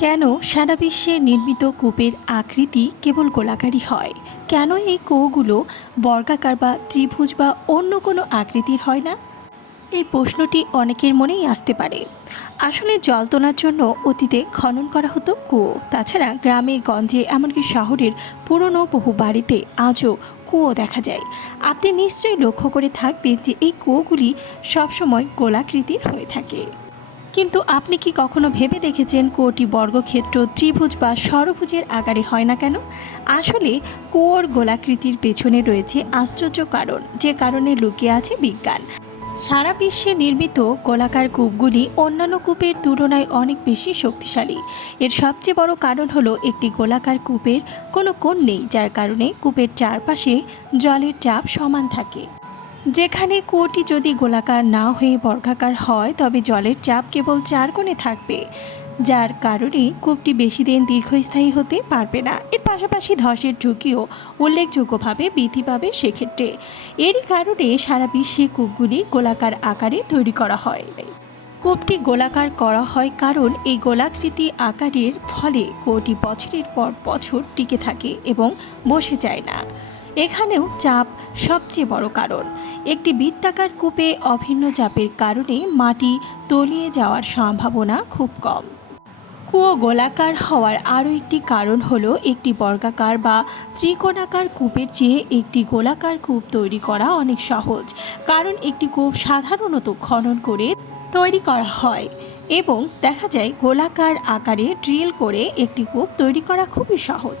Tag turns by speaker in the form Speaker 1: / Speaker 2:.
Speaker 1: কেন সারা বিশ্বে নির্মিত কূপের আকৃতি কেবল গোলাকারই হয়? কেন এই কুয়োগুলো বর্গাকার বা ত্রিভুজ বা অন্য কোনো আকৃতির হয় না? এই প্রশ্নটি অনেকের মনেই আসতে পারে। আসলে জল তোলার জন্য অতীতে খনন করা হতো কুয়ো তাছাড়া গ্রামে, গঞ্জে, এমনকি শহরের পুরনো বহু বাড়িতে আজও কুয়ো দেখা যায়। আপনি নিশ্চয়ই লক্ষ্য করে থাকবেন যে এই কুয়োগুলি সবসময় গোলাকৃতির হয়ে থাকে। কিন্তু আপনি কি কখনো ভেবে দেখেছেন কুয়োটি বর্গক্ষেত্র ত্রিভুজ বা ষড়ভুজের আকারে হয় না কেন? আসলে, কুয়োর গোলাকৃতির পেছনে রয়েছে আশ্চর্য কারণ, যে কারণে লুকিয়ে আছে বিজ্ঞান। সারা বিশ্বে নির্মিত গোলাকার কূপগুলি অন্যান্য কূপের তুলনায় অনেক বেশি শক্তিশালী। এর সবচেয়ে বড় কারণ হলো একটি গোলাকার কূপের কোনো কোণ নেই, যার কারণে কূপের চারপাশে জলের চাপ সমান থাকে। যেখানে কুয়োটি যদি গোলাকার না হয়ে বর্গাকার হয়, তবে জলের চাপ কেবল চার কোণে থাকবে, যার কারণে কূপটি বেশি দিন দীর্ঘস্থায়ী হতে পারবে না। এর পাশাপাশি ধসের ঝুঁকিও উল্লেখযোগ্যভাবে বৃদ্ধি পাবে সেক্ষেত্রে। এরই কারণে সারা বিশ্বে কূপগুলি গোলাকার আকারে তৈরি করা হয়। কূপটি গোলাকার করা হয় কারণ এই গোলাকৃতি আকারের ফলে কুয়োটি বছরের পর বছর টিকে থাকে এবং বসে যায় না। এখানেও চাপ সবচেয়ে বড় কারণ। একটি বৃত্তাকার কূপে অভিন্ন চাপের কারণে মাটি তলিয়ে যাওয়ার সম্ভাবনা খুব কম। কুয়ো গোলাকার হওয়ার আরও একটি কারণ হলো একটি বর্গাকার বা ত্রিকোণাকার কূপের চেয়ে একটি গোলাকার কূপ তৈরি করা অনেক সহজ, কারণ একটি কূপ সাধারণত খনন করে তৈরি করা হয় এবং দেখা যায় গোলাকার আকারে ড্রিল করে একটি কূপ তৈরি করা খুবই সহজ।